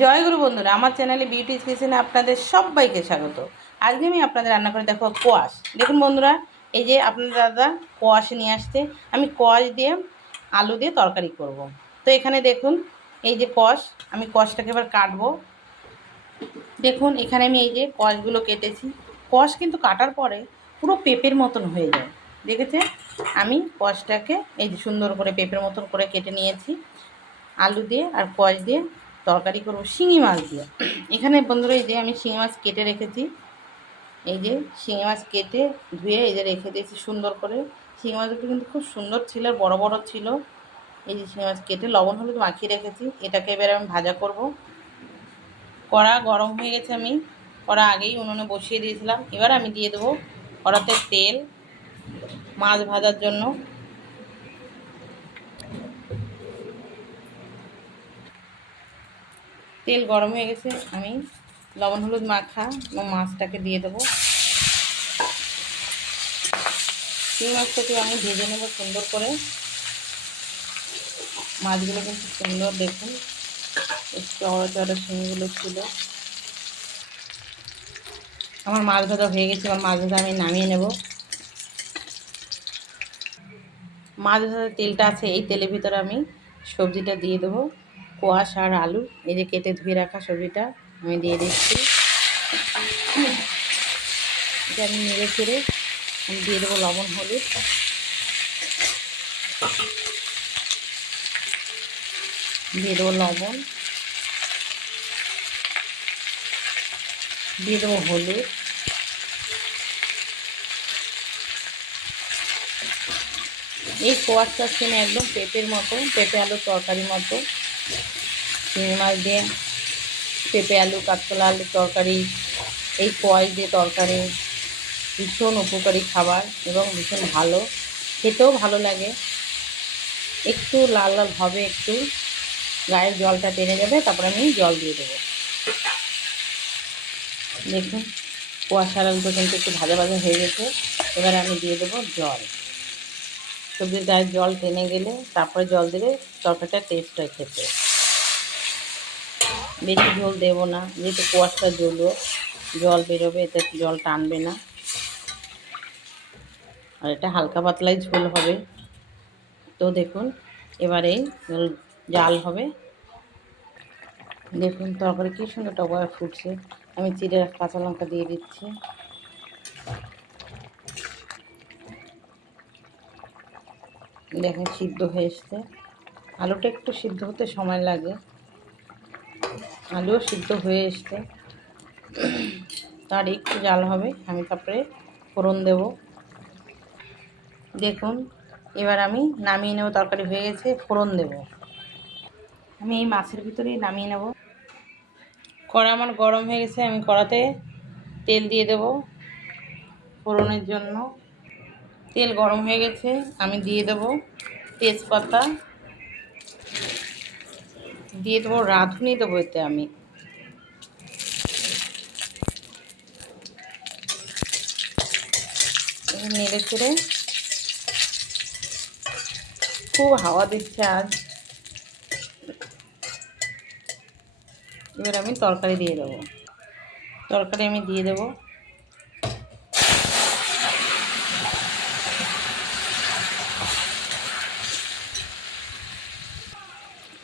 জয় গুরু বন্ধুরা, আমার চ্যানেলে বিউটিজ কিচেনে আপনাদের সবাইকে স্বাগত। আজকে আমি আপনাদের রান্না করে দেখো কোয়াশ। দেখুন বন্ধুরা, এই যে আপনার দাদা কোয়াশ নিয়ে আসছে। আমি কোয়াশ দিয়ে আলু দিয়ে তরকারি করব। তো এখানে দেখুন, এই যে কোয়াশ, আমি কোয়াশটাকে এবার কাটবো। দেখুন এখানে আমি এই যে কোয়াশগুলো কেটেছি। কোয়াশ কিন্তু কাটার পরে পুরো পেঁপের মতন হয়ে যায়, দেখেছে? আমি কোয়াশটাকে এই যে সুন্দর করে পেঁপের মতন করে কেটে নিয়েছি। আলু দিয়ে আর কোয়াশ দিয়ে তরকারি করবো শিঙি মাছ দিয়ে। এখানে বন্ধুরা এই যে আমি শিঙি মাছ কেটে রেখেছি। এই যে শিঙি মাছ কেটে ধুয়ে এই যে রেখে দিয়েছি সুন্দর করে। শিঙি মাছগুলো কিন্তু খুব সুন্দর ছিল, বড় বড় ছিল। এই যে শিঙি মাছ কেটে লবণ হলুদ মাখিয়ে রেখেছি। এটাকে এবার আমি ভাজা করব। কড়া গরম হয়ে গেছে, আমি কড়া আগেই উনুনে বসিয়ে দিয়েছিলাম। এবার আমি দিয়ে দেবো কড়াতে তেল মাছ ভাজার জন্য। তেল গরম হয়ে গেছে, আমি লবণ হলুদ মাখা এবং মাছটাকে দিয়ে দেবো। শিঙি মাছটাকে আমি ভেজে নেব সুন্দর করে। মাছগুলো কিন্তু সুন্দর, দেখুন একটু চড়া চড়া শিঙিগুলো ছিল। আমার মাছ ভাজা হয়ে গেছে, আমার মাছ ভাজা আমি নামিয়ে নেব। মাছ ভাজার তেলটা আছে, এই তেলের ভিতরে আমি সবজিটা দিয়ে দেবো। কোয়াশ আর আলু, এই যে কেটে ধুয়ে রাখা সবজিটা আমি দিয়ে দিচ্ছি। এটা আমি নেড়ে চেড়ে আমি দিয়ে দেবো লবণ হলুদ। দিয়ে দেবো লবণ, দিয়ে দেবো হলুদ। এই কোয়াশটা কিনে একদম পেঁপের মতো, পেঁপে আলুর তরকারির মতো। চিংড়ি মাছ দিয়ে পেঁপে আলু কাঁচকলা আলুর তরকারি, এই কোয়াশ দিয়ে তরকারি ভীষণ উপকারী খাবার এবং ভীষণ ভালো, খেতেও ভালো লাগে। একটু লাল লাল হবে, একটু গায়ের জলটা টেনে যাবে, তারপরে আমি জল দিয়ে দেবো। দেখুন কুয়াশার আলুটা কিন্তু একটু ভাজা ভাজা হয়ে গেছে। এবার আমি দিয়ে দেবো জল। সবজির গায়ের জল টেনে গেলে তারপরে জল দিলে তরকারিটা টেস্ট হয় খেতে। বেশি ঝোল দেবো না, যেহেতু কুয়াশটা জ্বলবে, জল বেরোবে, এতে জল টানবে না। আর এটা হালকা পাতলাই ঝোল হবে। তো দেখুন এবারে জাল হবে। দেখুন তরকারি কী সুন্দর টকবগে ফুটছে। আমি চিড়ে কাঁচা লঙ্কা দিয়ে দিচ্ছি। দেখুন সিদ্ধ হয়ে এসছে। আলুটা একটু সিদ্ধ হতে সময় লাগে, আলুও সিদ্ধ হয়ে এসছে। তার একটু জাল হবে, আমি তারপরে ফোড়ন দেব। দেখুন এবার আমি নামিয়ে নেব, তরকারি হয়ে গেছে, ফোড়ন দেব। আমি এই মাছের ভিতরেই নামিয়ে নেব। কড়া আমার গরম হয়ে গেছে, আমি কড়াতে তেল দিয়ে দেব ফোড়নের জন্য। তেল গরম হয়ে গেছে, আমি দিয়ে দেব তেজপাতা, দিয়ে দেবো রাঁধুনি দেবো এতে আমি। নেড়ে চেড়ে, খুব হাওয়া দিচ্ছে আজ। এবার আমি তরকারি দিয়ে দেবো। তরকারি আমি দিয়ে দেবো।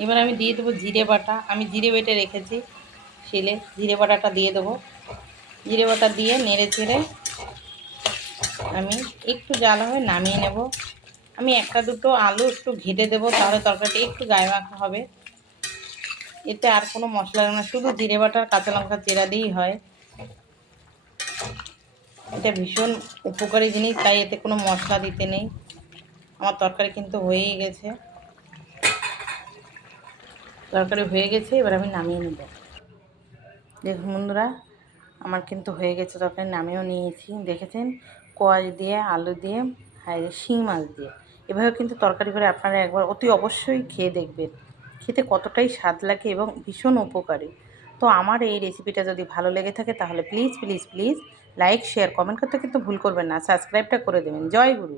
এবার আমি দিয়ে দেবো জিরে বাটা। আমি জিরে বেটে রেখেছি শিলে, জিরে বাটাটা দিয়ে দেবো। জিরে বাটা দিয়ে নেড়ে চেড়ে আমি একটু জাল হয়ে নামিয়ে নেব। আমি একটা দুটো আলু একটু ঘেটে দেবো, তাহলে তরকারিটা একটু গায়ে মাখা হবে। এতে আর কোনো মশলা না, শুধু জিরে বাটার কাঁচা লঙ্কা চেরা দিয়েই হয়। এটা ভীষণ উপকারী জিনিস, তাই এতে কোনো মশলা দিতে নেই। আমার তরকারি কিন্তু হয়েই গেছে। তরকারি হয়ে গেছে, এবার আমি নামিয়ে নেব। দেখুন বন্ধুরা, আমার কিন্তু হয়ে গেছে, তরকারি নামিয়েও নিয়েছি। দেখেছেন, কোয়াশ দিয়ে আলু দিয়ে আর শিঙি মাছ দিয়ে এভাবে কিন্তু তরকারি করে আপনারা একবার অতি অবশ্যই খেয়ে দেখবেন, খেতে কতটাই স্বাদ লাগে এবং ভীষণ উপকারী। তো আমার এই রেসিপিটা যদি ভালো লেগে থাকে তাহলে please please please like share comment করতে কিন্তু ভুল করবেন না, সাবস্ক্রাইবটা করে দেবেন। জয় গুরু।